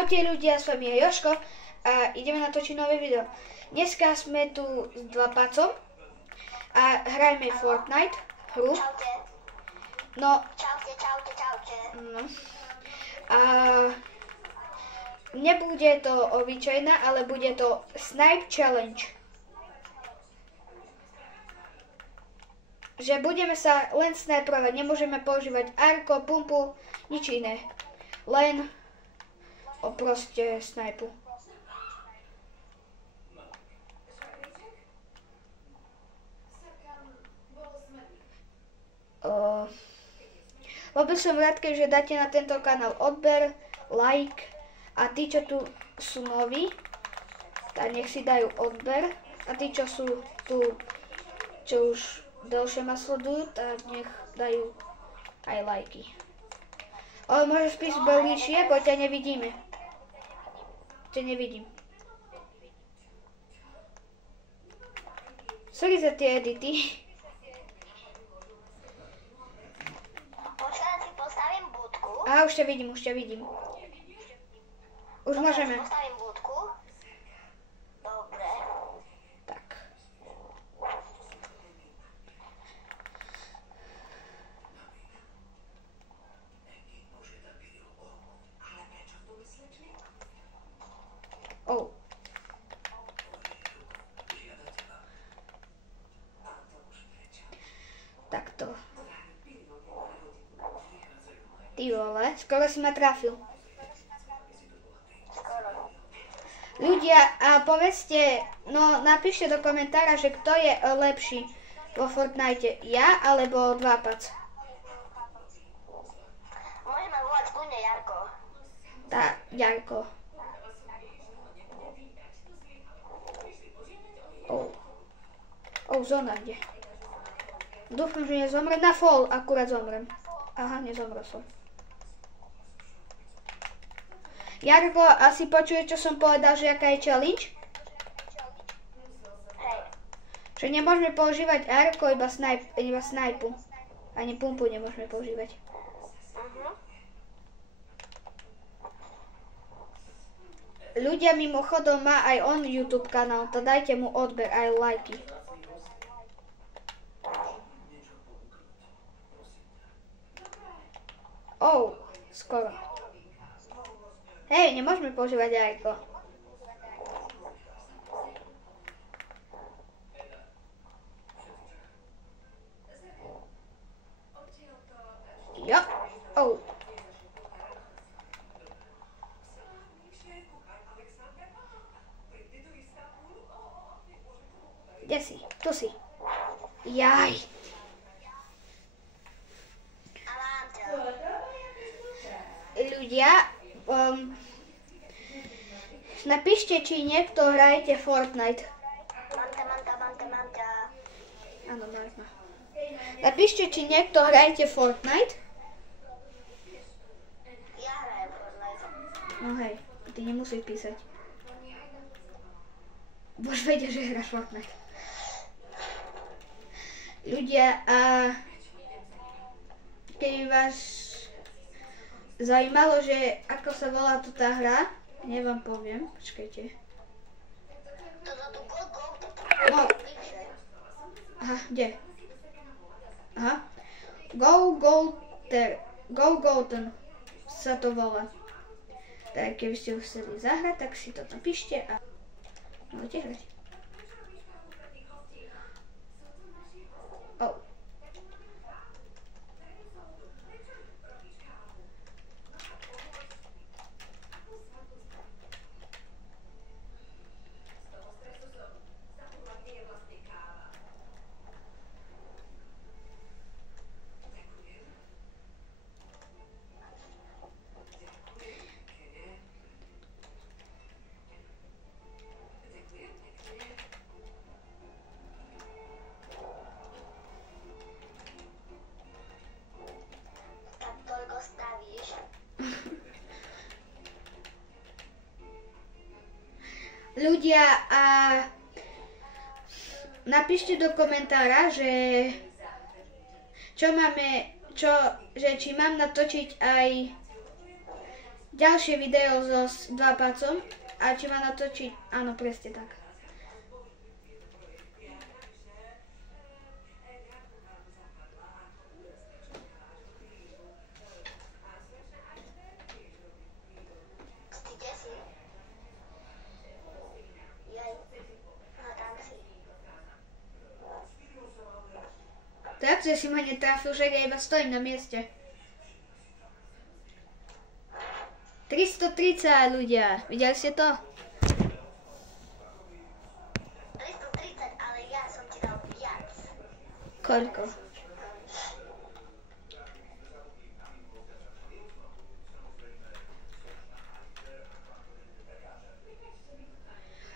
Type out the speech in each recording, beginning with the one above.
Čaute ľudia, s vami je Jožko a ideme natočiť nové video. Dneska sme tu s Dvapacom a hrajeme Fortnite hru. Čaute. No. Čaute. No. A nebude to obyčajná, ale bude to Snipe Challenge. Že budeme sa len snajprovať, nemôžeme používať arko, pumpu, nič iné. Len proste snajpu. Vôbec som rád, keďže dáte na tento kanál odber, like a tí, čo tu sú noví, tak nech si dajú odber a tí, čo sú tu, čo už dlhšie ma sledujú, tak nech dajú aj lajky. Môžeš písť bližšie, bo ťa nevidíme. Ťa nevidím. Sorry za tie edity. Počkaj, si postavím budku. Aha, už ťa vidím. Už môžeme. Postavím budku. Dobre. Tak. Takto. Ty vole, skoro si ma trafil. Skoro. Ľudia, a povedzte, no napíšte do komentára, že kto je lepší vo Fortnite, ja alebo Dvapac. Môžeme volať kľudne Jarko. Tá, Jarko. Zóna ide. Dúfam, že nezomrem. Na fall akurát zomrem. Aha, nezomrel som. Jarko, asi počuje, čo som povedal, že aká je challenge? Hej. Že nemôžeme používať arko, iba snajpu. Ani pumpu nemôžeme používať. Ľudia, mimochodom má aj on YouTube kanál, to dajte mu odber aj lajky. Skoro. Hej, nemôžeme používať jajko. Jo. Kde si? Tu si. Jaj. Ľudia, napíšte, či niekto hrajete Fortnite. Mám ťa. Áno, máš ma. Napíšte, či niekto hrajete Fortnite. Ja hrajem Fortnite. No hej, ty nemusíš písať. Bož vedia, že hráš Fortnite. Ľudia, keby vás zaujímalo, že ako sa volá tu tá hra, vám poviem, počkajte. Toto tu go. No. Aha, kde? Aha. Go sa to volá. Tak keby ste ho chceli zahrať, tak si to napíšte a môžete hrať. Ľudia, napíšte do komentára, že či mám natočiť aj ďalšie video so s 2 pacom a či ma natočiť, áno, presne tak. Kde si? Jaj. No tam si. Tak, že si ma netrafil, že ja iba stojím na mieste. 330 ľudia, videli ste to? 330, ale ja som ti dal viac. Koľko?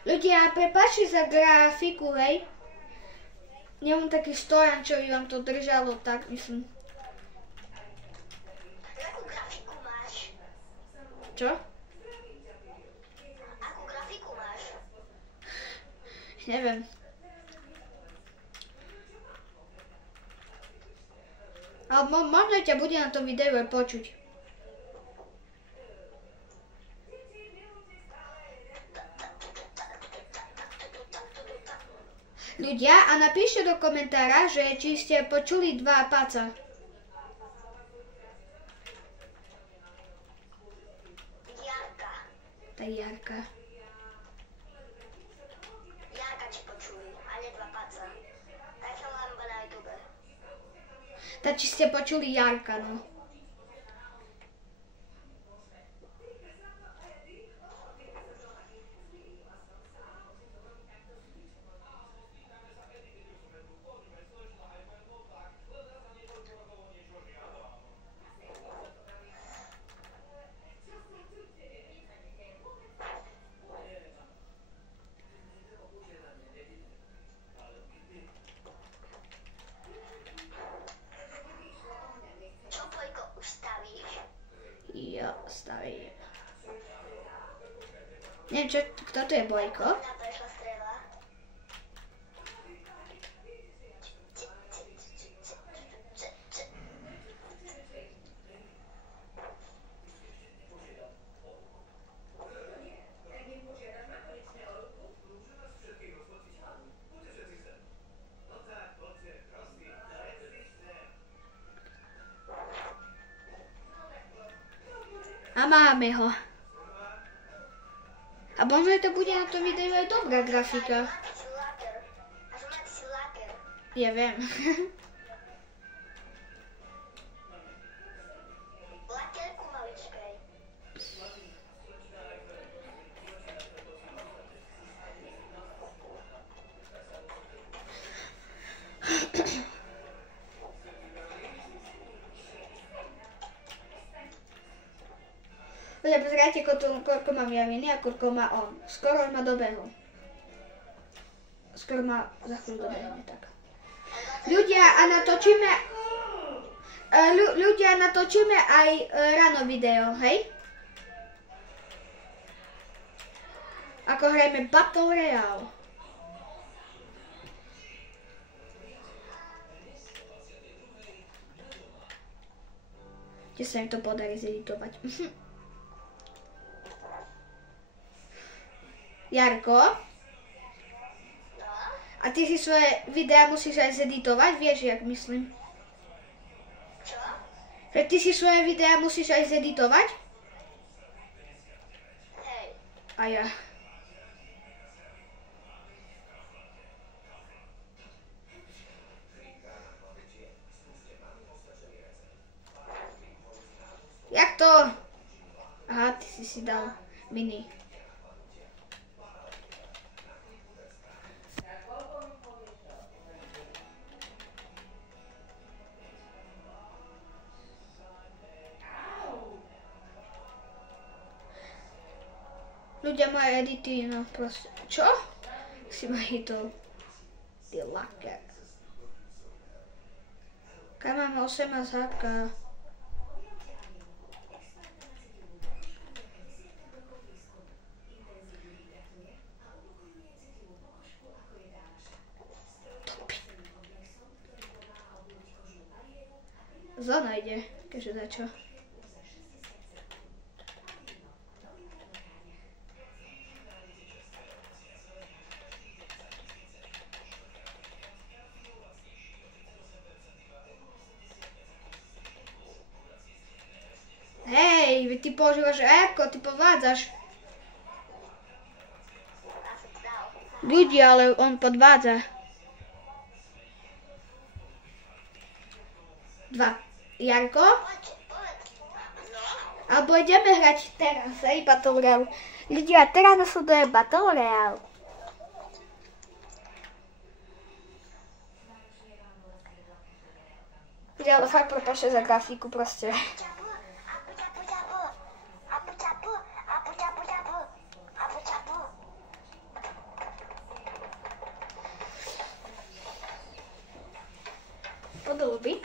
Ľudia, prepáčte za grafiku, hej? Nemám taký stojan, čo by vám to držalo, tak myslím. Akú grafiku máš? Čo? Akú grafiku máš? Neviem. Ale možno ťa bude na tom videu aj počuť. Ľudia, a napíšte do komentára, že či ste počuli 2 paca. Jarka. Tá Jarka. Jarka či počuli, a nie 2 paca. Tak som vám na YouTube. Tak či ste počuli Jarka, no. Čo Bojko už stavíš? Jo, stavím. Neviem, čo, kto to je Bojko? Na prešla strela. A máme ho. A možno to bude na tom videu aj dobrá grafika. Máte si laker. A že máte si laker. Ja viem. Lakerku maličkej. Ľudia, pozerajte, koľko mám ja viny a koľko má on. Skoro ma dobehol. Skoro ma za chvíľu dobehne, tak. Ľudia, a natočíme... ľudia, natočíme aj ráno video, hej? Ako hrajeme Battle Royale. Kde sa mi to podarí zeditovať. Jarko? A ty si svoje videá musíš aj zeditovať, vieš, jak myslím? Čo? Že ty si svoje videá musíš aj zeditovať? Hej. A ja. Jak to? Aha, ty si dal mini. Ľudia majú edity, no proste. Čo? Si ma hitol. Ty laker. Kaj máme 18 háka. Zóna ide, keďže dačo. ty používaš ako, ty povádzaš. Ľudia, ale on podvádza. 2. Jarko? Alebo ideme hrať teraz, hej, Battle Royale. Ľudia, teraz nasleduje Battle Royale. Ale fakt prepáčte za grafiku, proste. Podobí.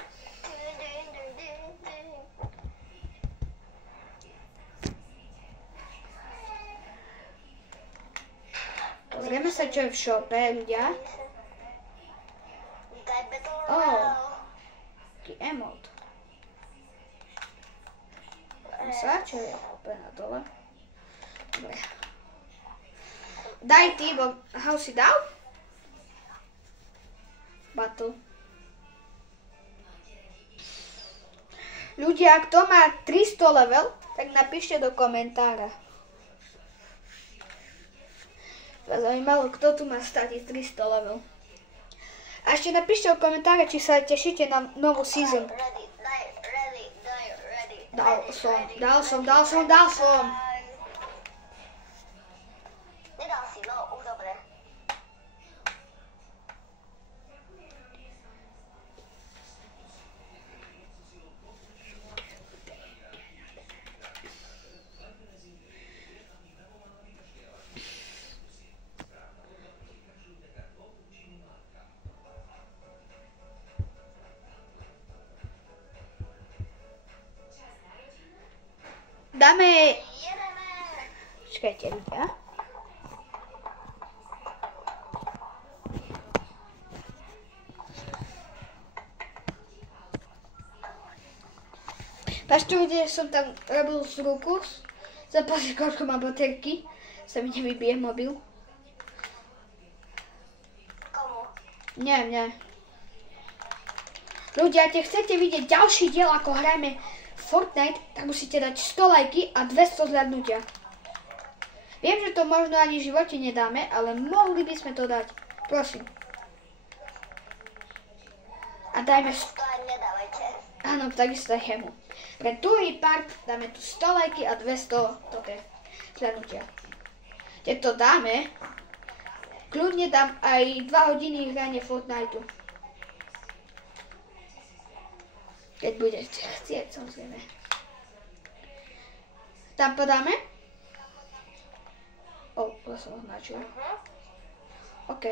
Pozrieme sa, čo je v shope, ľudia. Emote. Sa, čo je úplne na dole. Dobre. Daj ty, bo... How si dal? Battle. Ľudia, kto má 300 level, tak napíšte do komentára. Zaujímalo, kto tu má stať 300 level. A ešte napíšte do komentára, či sa tešíte na novú season. Dal som. Nedal si, no, už dobre. Dáme... Čakajte, ľudia. Pašte, ľudia, som tam robil z ruku. Zapáči, koľko má baterky. Sa mi nevybije mobil. Komu? Nie. Ľudia, ak chcete vidieť ďalší diel, ako hrajeme Fortnite, tak musíte dať 100 lajky a 200 zhľadnutia. Viem, že to možno ani v živote nedáme, ale mohli by sme to dať. Prosím. A dajme... To aj nedávajte. Áno, takisto aj jemu. Pre druhý part dáme tu 100 lajky a 200 také zhľadnutia. Keď to dáme, kľudne dám aj 2 hodiny hranie Fortniteu. Keď budete chcieť, samozrejme. Tam podáme? To som označil. OK.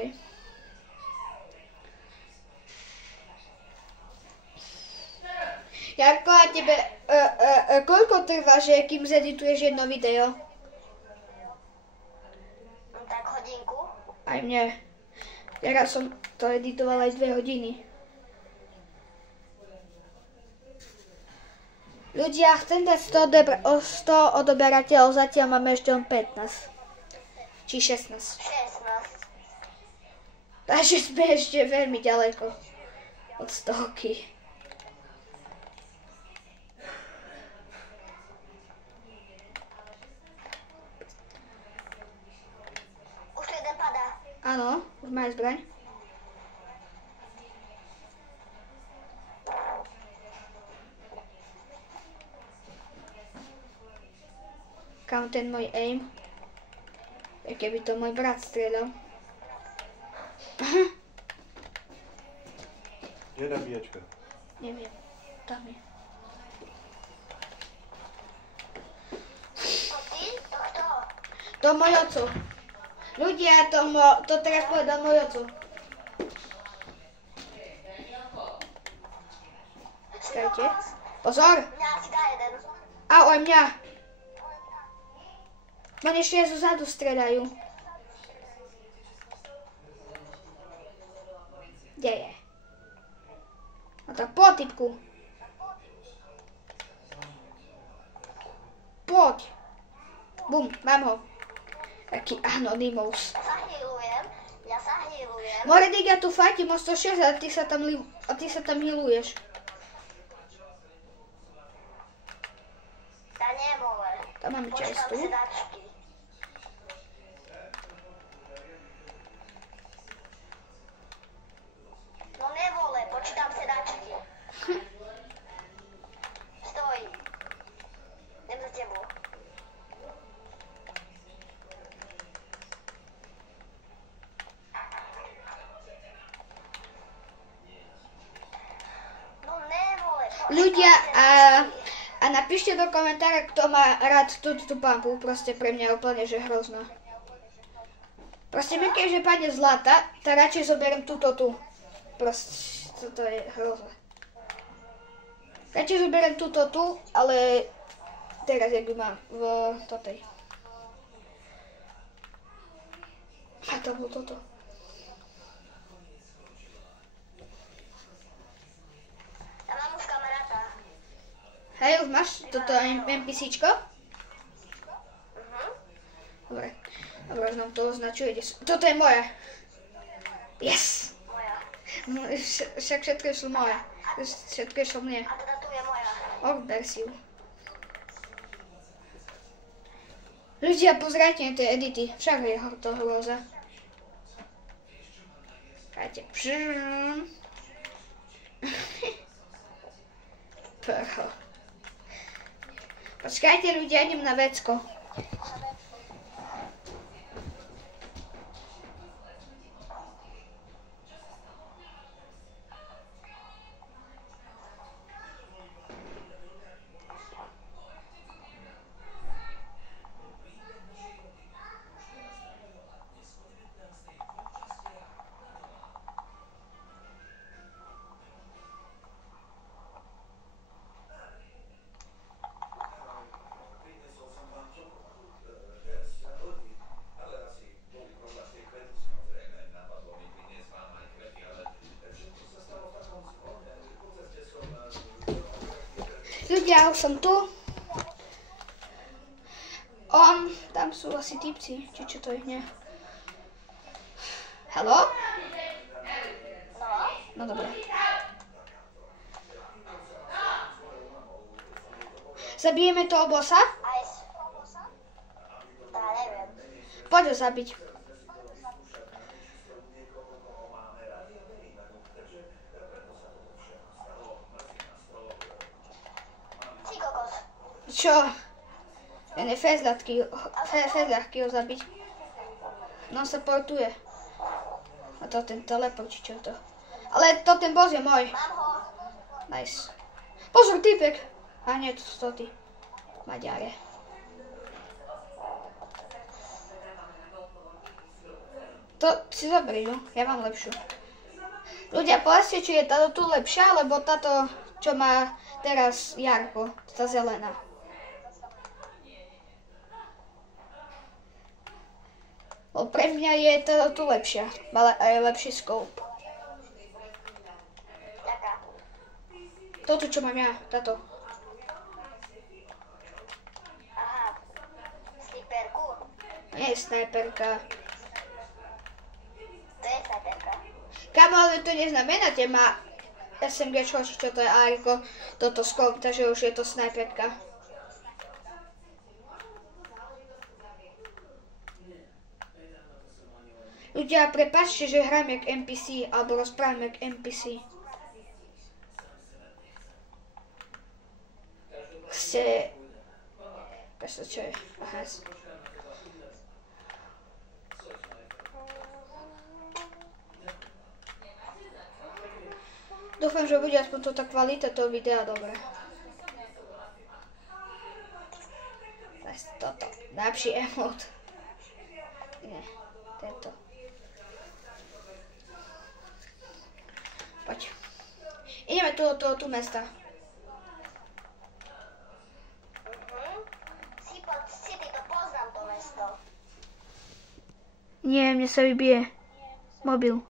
Jarko, a tebe, koľko trvá, že kým zedituješ jedno video? Tak hodinku. Aj mne. Teraz som to editoval aj 2 hodiny. Ľudia, chcem dať 100 odoberateľov, zatiaľ máme ešte len 15. Či 16. 16. Takže sme ešte veľmi ďaleko od 100. Už jeden padá. Áno, už má aj zbraň. Kam ten môj aim? Keby to môj brat strieľal. Kde je nabíjačka? Neviem, tam je. To ty? To kto? To môj oco. Ľudia, to teraz povedal môj oco. Čakajte. Pozor! Mňa si dá jeden. Au, aj mňa. Mane ešte aj zo zadu streľajú. Kde je? No tak poď, typku. Poď. Bum, mám ho. Taký Anonymous. Ja sa healujem. More, ja tu fajtím o 106 a ty sa tam healuješ. Ja nemôžem. Tam máme Počkám čerstvu. sedačky. No nevole, počítam sedačky. Stoj. Idem za tebou. No nevole, Ľudia, a napíšte do komentára, kto má rád túto pampu. Proste pre mňa je úplne, že hrozná. Proste my keďže padne zlata, tak radšej zoberiem túto tu. Proste, toto je hrozné. Radšej zoberiem túto tu, ale teraz jak by mám v totej. A to bolo toto. Ja mám už kamaráta. Hej, už máš toto NPCčko? Dobre. Dobre, už nám to označuje. Toto je moje. Yes! Moja. Však všetko išlo moje. Všetko išlo mne. A teda tu je moja. Ber si ju. Ľudia, pozrite na tie edity. Však je to hrôza. Dajte. Prho. Počkajte ľudia, idem na vecko. Ľudia, už som tu. Tam sú asi typci, či čo to je, nie? Haló? No dobre. Zabijeme toho bossa? Aj. Tá, neviem. Poď ho zabiť. Ty kokos. Čo? Jen je fest ľahký ho zabiť. No sa portuje. A to ten teleport, či čo to? Ale to ten boss je môj. Mám ho. Nice. Pozor, typek. A nie, to sú to ty. Maďare. To si zobri, no. Ja mám lepšiu. Ľudia, povedzte, či je táto tu lepšia, alebo táto, čo má teraz Jarko, tá zelená. Pre mňa je táto tu lepšia. Mala aj lepší scope. Jaká? Toto, čo mám ja, táto. Aha. Sniperku. Nie je snajperka. To je sniperka. Kamo, ale to neznamená, že má SMG, čo to je ARko, toto scope, takže už je to snajperka. Ľudia, prepáčte, že hrám jak NPC, alebo rozprávam jak NPC. Čo je? Aha. Dúfam, že bude aspoň tá kvalita toho videa dobrá. Toto. Najlepší emot. Nie, tento. Poď. Ideme tu mesta. Si ty to poznám to mesto. Nie, mne sa vybije mobil.